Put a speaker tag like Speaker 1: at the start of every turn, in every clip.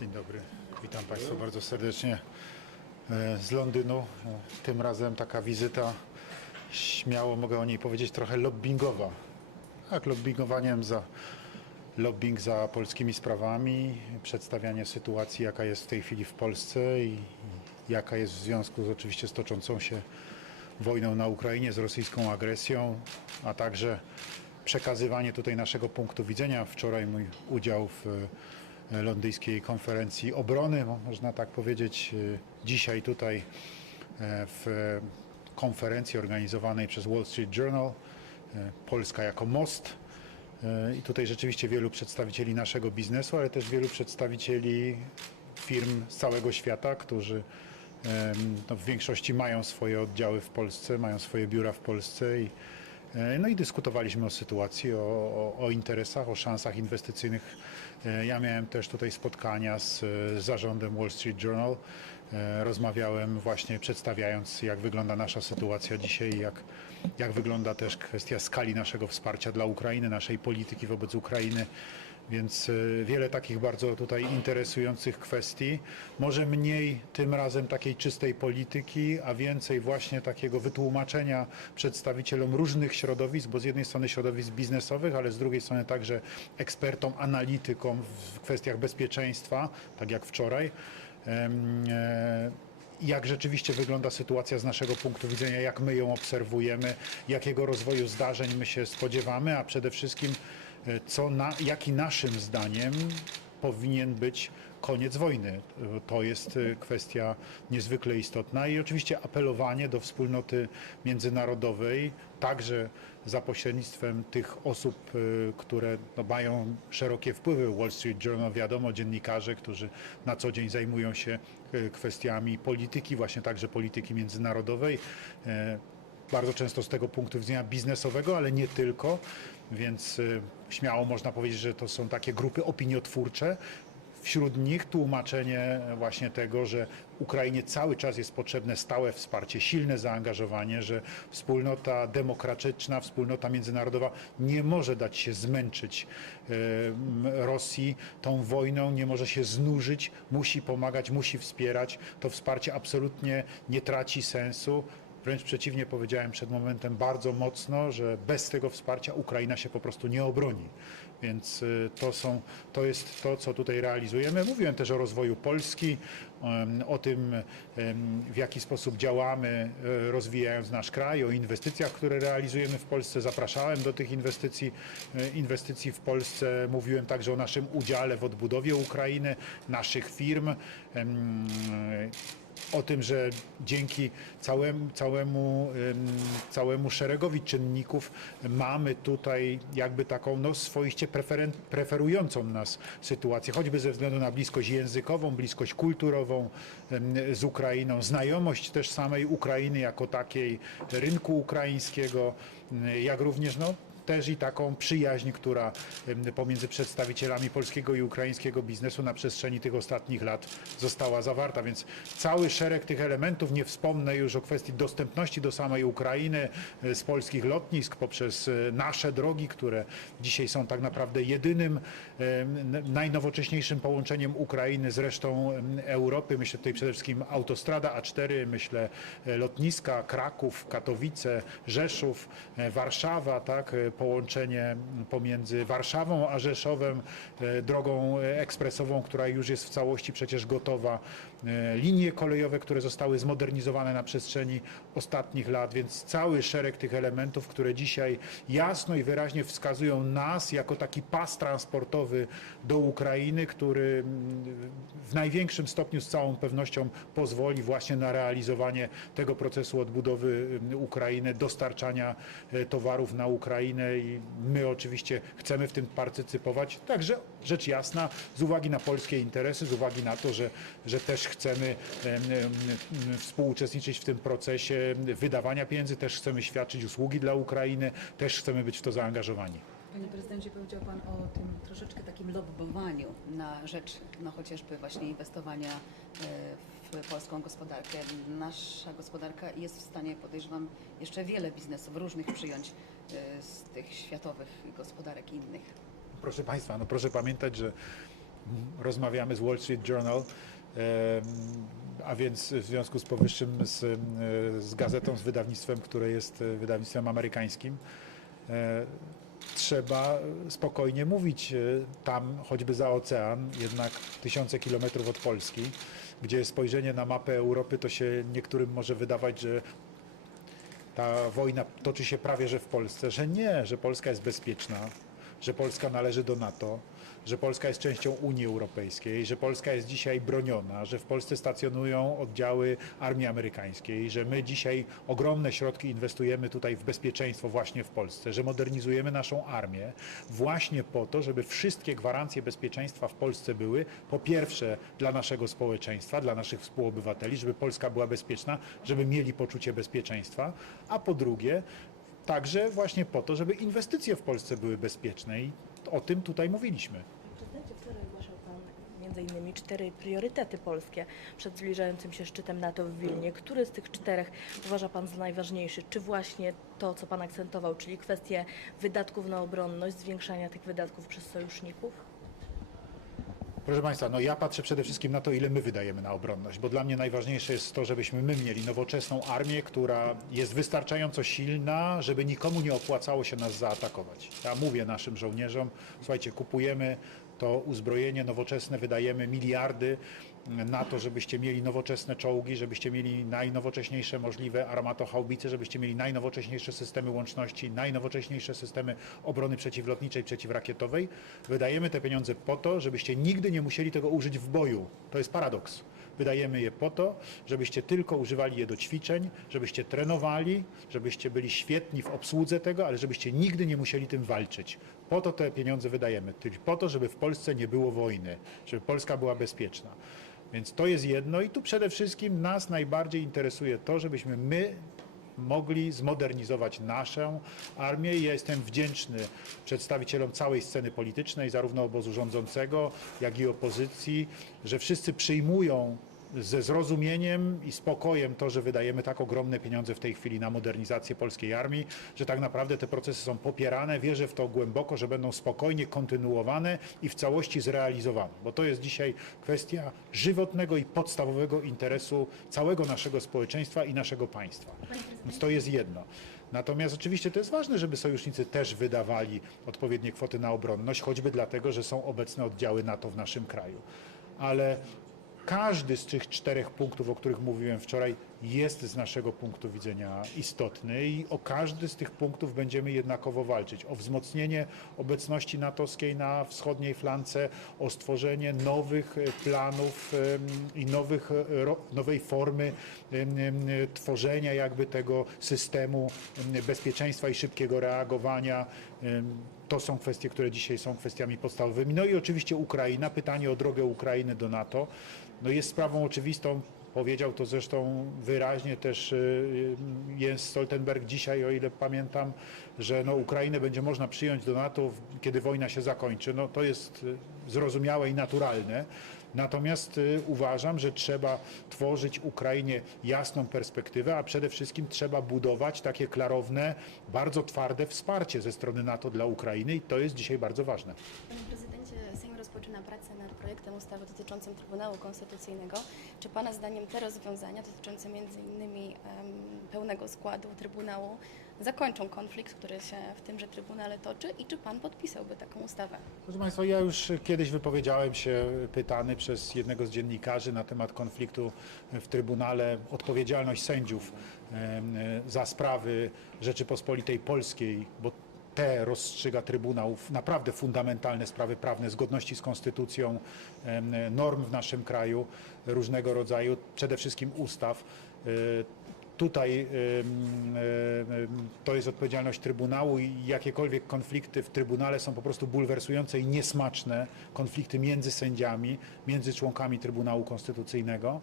Speaker 1: Dzień dobry, witam Państwa bardzo serdecznie e, z Londynu. E, Tym razem taka wizyta, śmiało mogę o niej powiedzieć, trochę lobbingowa. Tak, lobbingowaniem za lobbying za polskimi sprawami, przedstawianie sytuacji, jaka jest w tej chwili w Polsce i jaka jest w związku z oczywiście z toczącą się wojną na Ukrainie, z rosyjską agresją, a także przekazywanie tutaj naszego punktu widzenia. Wczoraj mój udział w londyńskiej konferencji obrony, mo- można tak powiedzieć. E, Dzisiaj tutaj e, w konferencji organizowanej przez Wall Street Journal, e, Polska jako most. E, I tutaj rzeczywiście wielu przedstawicieli naszego biznesu, ale też wielu przedstawicieli firm z całego świata, którzy no, w większości mają swoje oddziały w Polsce, mają swoje biura w Polsce i, no i dyskutowaliśmy o sytuacji, o, o, o interesach, o szansach inwestycyjnych. E, Ja miałem też tutaj spotkania z e, zarządem Wall Street Journal. E, Rozmawiałem właśnie przedstawiając, jak wygląda nasza sytuacja dzisiaj, jak, jak wygląda też kwestia skali naszego wsparcia dla Ukrainy, naszej polityki wobec Ukrainy. Więc e, wiele takich bardzo tutaj interesujących kwestii. Może mniej tym razem takiej czystej polityki, a więcej właśnie takiego wytłumaczenia przedstawicielom różnych środowisk, bo z jednej strony środowisk biznesowych, ale z drugiej strony także ekspertom, analitykom w kwestiach bezpieczeństwa, tak jak wczoraj. E, jak rzeczywiście wygląda sytuacja z naszego punktu widzenia, jak my ją obserwujemy, jakiego rozwoju zdarzeń my się spodziewamy, a przede wszystkim co na, jaki naszym zdaniem powinien być koniec wojny. To jest e, kwestia niezwykle istotna i oczywiście apelowanie do wspólnoty międzynarodowej, także za pośrednictwem tych osób, e, które no, mają szerokie wpływy. Wall Street Journal, wiadomo, dziennikarze, którzy na co dzień zajmują się e, kwestiami polityki, właśnie także polityki międzynarodowej. Bardzo często z tego punktu widzenia biznesowego, ale nie tylko, więc e, śmiało można powiedzieć, że to są takie grupy opiniotwórcze. Wśród nich tłumaczenie właśnie tego, że Ukrainie cały czas jest potrzebne stałe wsparcie, silne zaangażowanie, że wspólnota demokratyczna, wspólnota międzynarodowa nie może dać się zmęczyć m, Rosji tą wojną, nie może się znużyć, musi pomagać, musi wspierać. To wsparcie absolutnie nie traci sensu. Wręcz przeciwnie, powiedziałem przed momentem bardzo mocno, że bez tego wsparcia Ukraina się po prostu nie obroni. Więc y, to, są, to jest to, co tutaj realizujemy. Mówiłem też o rozwoju Polski, o tym, w jaki sposób działamy, e, rozwijając nasz kraj, o inwestycjach, które realizujemy w Polsce. Zapraszałem do tych inwestycji, e, inwestycji w Polsce. Mówiłem także o naszym udziale w odbudowie Ukrainy, naszych firm. O tym, że dzięki całemu, całemu, em, całemu szeregowi czynników mamy tutaj jakby taką no, swoiście preferen, preferującą nas sytuację, choćby ze względu na bliskość językową, bliskość kulturową z Ukrainą, znajomość też samej Ukrainy jako takiej, rynku ukraińskiego, jak również no, też i taką przyjaźń, która pomiędzy przedstawicielami polskiego i ukraińskiego biznesu na przestrzeni tych ostatnich lat została zawarta. Więc cały szereg tych elementów, nie wspomnę już o kwestii dostępności do samej Ukrainy e, z polskich lotnisk poprzez e, nasze drogi, które dzisiaj są tak naprawdę jedynym, najnowocześniejszym połączeniem Ukrainy z resztą Europy. Myślę tutaj przede wszystkim autostrada A4, myślę e, lotniska Kraków, Katowice, Rzeszów, Warszawa, tak, połączenie pomiędzy Warszawą a Rzeszowem, e, drogą ekspresową, która już jest w całości przecież gotowa, e, linie kolejowe, które zostały zmodernizowane na przestrzeni ostatnich lat, więc cały szereg tych elementów, które dzisiaj jasno i wyraźnie wskazują nas jako taki pas transportowy do Ukrainy, który mm, największym stopniu z całą pewnością pozwoli właśnie na realizowanie tego procesu odbudowy mm, Ukrainy, dostarczania e, towarów na Ukrainę i my oczywiście chcemy w tym partycypować. Także rzecz jasna, z uwagi na polskie interesy, z uwagi na to, że, że też chcemy em, em, em, współuczestniczyć w tym procesie wydawania pieniędzy, też chcemy świadczyć usługi dla Ukrainy, też chcemy być w to zaangażowani.
Speaker 2: Panie prezydencie, powiedział Pan o tym troszeczkę takim lobbowaniu na rzecz no, chociażby właśnie inwestowania e, w polską gospodarkę. Nasza gospodarka jest w stanie, podejrzewam, jeszcze wiele biznesów różnych przyjąć e, z tych światowych gospodarek innych.
Speaker 1: Proszę Państwa, no proszę pamiętać, że rozmawiamy z Wall Street Journal, a więc w związku z powyższym z, em, z gazetą, z wydawnictwem, które jest e, wydawnictwem amerykańskim. Trzeba spokojnie mówić e, tam, choćby za ocean, jednak tysiące kilometrów od Polski, gdzie spojrzenie na mapę Europy to się niektórym może wydawać, że ta wojna toczy się prawie że w Polsce, że nie, że Polska jest bezpieczna, że Polska należy do NATO, że Polska jest częścią Unii Europejskiej, że Polska jest dzisiaj broniona, że w Polsce stacjonują oddziały armii amerykańskiej, że my dzisiaj ogromne środki inwestujemy tutaj w bezpieczeństwo właśnie w Polsce, że modernizujemy naszą armię właśnie po to, żeby wszystkie gwarancje bezpieczeństwa w Polsce były po pierwsze dla naszego społeczeństwa, dla naszych współobywateli, żeby Polska była bezpieczna, żeby mieli poczucie bezpieczeństwa, a po drugie także właśnie po to, żeby inwestycje w Polsce były bezpieczne i o tym tutaj mówiliśmy.
Speaker 3: Prezydencie, wczoraj ogłaszał Pan innymi cztery priorytety polskie przed zbliżającym się szczytem NATO w Wilnie. Który z tych czterech uważa Pan za najważniejszy? Czy właśnie to, co Pan akcentował, czyli kwestie wydatków na obronność, zwiększania tych wydatków przez sojuszników?
Speaker 1: Proszę Państwa, no ja patrzę przede wszystkim na to, ile my wydajemy na obronność, bo dla mnie najważniejsze jest to, żebyśmy my mieli nowoczesną armię, która jest wystarczająco silna, żeby nikomu nie opłacało się nas zaatakować. Ja mówię naszym żołnierzom, słuchajcie, kupujemy to uzbrojenie nowoczesne, wydajemy miliardy na to, żebyście mieli nowoczesne czołgi, żebyście mieli najnowocześniejsze możliwe armatohaubice, żebyście mieli najnowocześniejsze systemy łączności, najnowocześniejsze systemy obrony przeciwlotniczej, przeciwrakietowej. Wydajemy te pieniądze po to, żebyście nigdy nie musieli tego użyć w boju. To jest paradoks. Wydajemy je po to, żebyście tylko używali je do ćwiczeń, żebyście trenowali, żebyście byli świetni w obsłudze tego, ale żebyście nigdy nie musieli tym walczyć. Po to te pieniądze wydajemy, czyli po to, żeby w Polsce nie było wojny, żeby Polska była bezpieczna. Więc to jest jedno i tu przede wszystkim nas najbardziej interesuje to, żebyśmy my mogli zmodernizować naszą armię. Ja jestem wdzięczny przedstawicielom całej sceny politycznej, zarówno obozu rządzącego, jak i opozycji, że wszyscy przyjmują ze zrozumieniem i spokojem to, że wydajemy tak ogromne pieniądze w tej chwili na modernizację polskiej armii, że tak naprawdę te procesy są popierane. Wierzę w to głęboko, że będą spokojnie kontynuowane i w całości zrealizowane, bo to jest dzisiaj kwestia żywotnego i podstawowego interesu całego naszego społeczeństwa i naszego państwa. Więc to jest jedno. Natomiast oczywiście to jest ważne, żeby sojusznicy też wydawali odpowiednie kwoty na obronność, choćby dlatego, że są obecne oddziały NATO w naszym kraju. Ale każdy z tych czterech punktów, o których mówiłem wczoraj, jest z naszego punktu widzenia istotny i o każdy z tych punktów będziemy jednakowo walczyć. O wzmocnienie obecności natowskiej na wschodniej flance, o stworzenie nowych e, planów i nowych, e, nowej formy tworzenia jakby tego systemu em, bezpieczeństwa i szybkiego reagowania. To są kwestie, które dzisiaj są kwestiami podstawowymi. No i oczywiście Ukraina, pytanie o drogę Ukrainy do NATO, no jest sprawą oczywistą. Powiedział to zresztą wyraźnie też y, Jens Stoltenberg dzisiaj, o ile pamiętam, że no Ukrainę będzie można przyjąć do NATO, kiedy wojna się zakończy. No to jest y, zrozumiałe i naturalne. Natomiast y, uważam, że trzeba tworzyć Ukrainie jasną perspektywę, a przede wszystkim trzeba budować takie klarowne, bardzo twarde wsparcie ze strony NATO dla Ukrainy i to jest dzisiaj bardzo ważne.
Speaker 4: Rozpoczyna pracę nad projektem ustawy dotyczącym Trybunału Konstytucyjnego. Czy Pana zdaniem te rozwiązania dotyczące em, pełnego składu Trybunału zakończą konflikt, który się w tymże Trybunale toczy i czy Pan podpisałby taką ustawę?
Speaker 1: Proszę Państwa, ja już kiedyś wypowiedziałem się pytany przez jednego z dziennikarzy na temat konfliktu w Trybunale, odpowiedzialność sędziów za sprawy Rzeczypospolitej Polskiej, bo te rozstrzyga Trybunał naprawdę fundamentalne sprawy prawne, zgodności z konstytucją, norm w naszym kraju różnego rodzaju, przede wszystkim ustaw. Y, Tutaj to jest odpowiedzialność Trybunału i jakiekolwiek konflikty w Trybunale są po prostu bulwersujące i niesmaczne. Konflikty między sędziami, między członkami Trybunału Konstytucyjnego.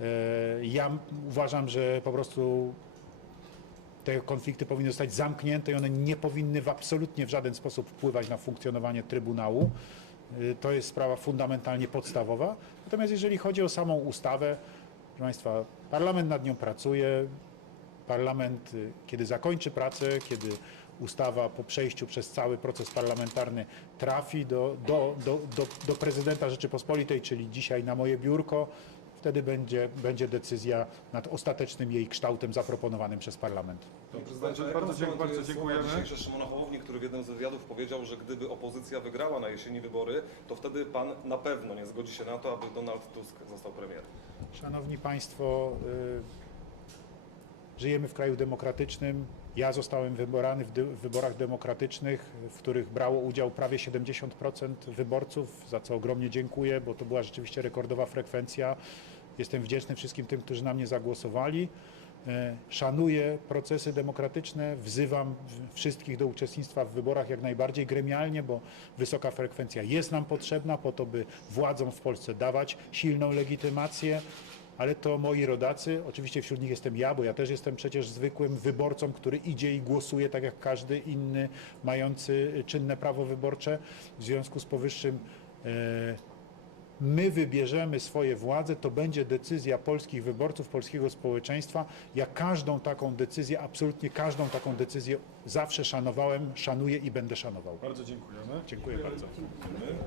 Speaker 1: Y, Ja uważam, że po prostu te konflikty powinny zostać zamknięte i one nie powinny w absolutnie w żaden sposób wpływać na funkcjonowanie Trybunału. Y, To jest sprawa fundamentalnie podstawowa. Natomiast jeżeli chodzi o samą ustawę, proszę Państwa, parlament nad nią pracuje. Parlament, y, kiedy zakończy pracę, kiedy ustawa po przejściu przez cały proces parlamentarny trafi do, do, do, do, do prezydenta Rzeczypospolitej, czyli dzisiaj na moje biurko, wtedy będzie, będzie decyzja nad ostatecznym jej kształtem zaproponowanym przez parlament.
Speaker 5: Jak
Speaker 6: bardzo dzie- bardzo dziękujemy.
Speaker 5: Dzisiejsze Szymona Hołowni, który w jednym z wywiadów powiedział, że gdyby opozycja wygrała na jesieni wybory, to wtedy pan na pewno nie zgodzi się na to, aby Donald Tusk został premierem.
Speaker 1: Szanowni Państwo, y, żyjemy w kraju demokratycznym. Ja zostałem wyborany w, dy- w wyborach demokratycznych, w których brało udział prawie 70% wyborców, za co ogromnie dziękuję, bo to była rzeczywiście rekordowa frekwencja. Jestem wdzięczny wszystkim tym, którzy na mnie zagłosowali. E, Szanuję procesy demokratyczne, wzywam wszystkich do uczestnictwa w wyborach jak najbardziej gremialnie, bo wysoka frekwencja jest nam potrzebna po to, by władzom w Polsce dawać silną legitymację, ale to moi rodacy, oczywiście wśród nich jestem ja, bo ja też jestem przecież zwykłym wyborcą, który idzie i głosuje tak jak każdy inny mający czynne prawo wyborcze. W związku z powyższym e, my wybierzemy swoje władze, to będzie decyzja polskich wyborców, polskiego społeczeństwa. Ja każdą taką decyzję, absolutnie każdą taką decyzję zawsze szanowałem, szanuję i będę szanował.
Speaker 6: Bardzo dziękujemy.
Speaker 1: Dziękuję bardzo.
Speaker 5: Dziękujemy.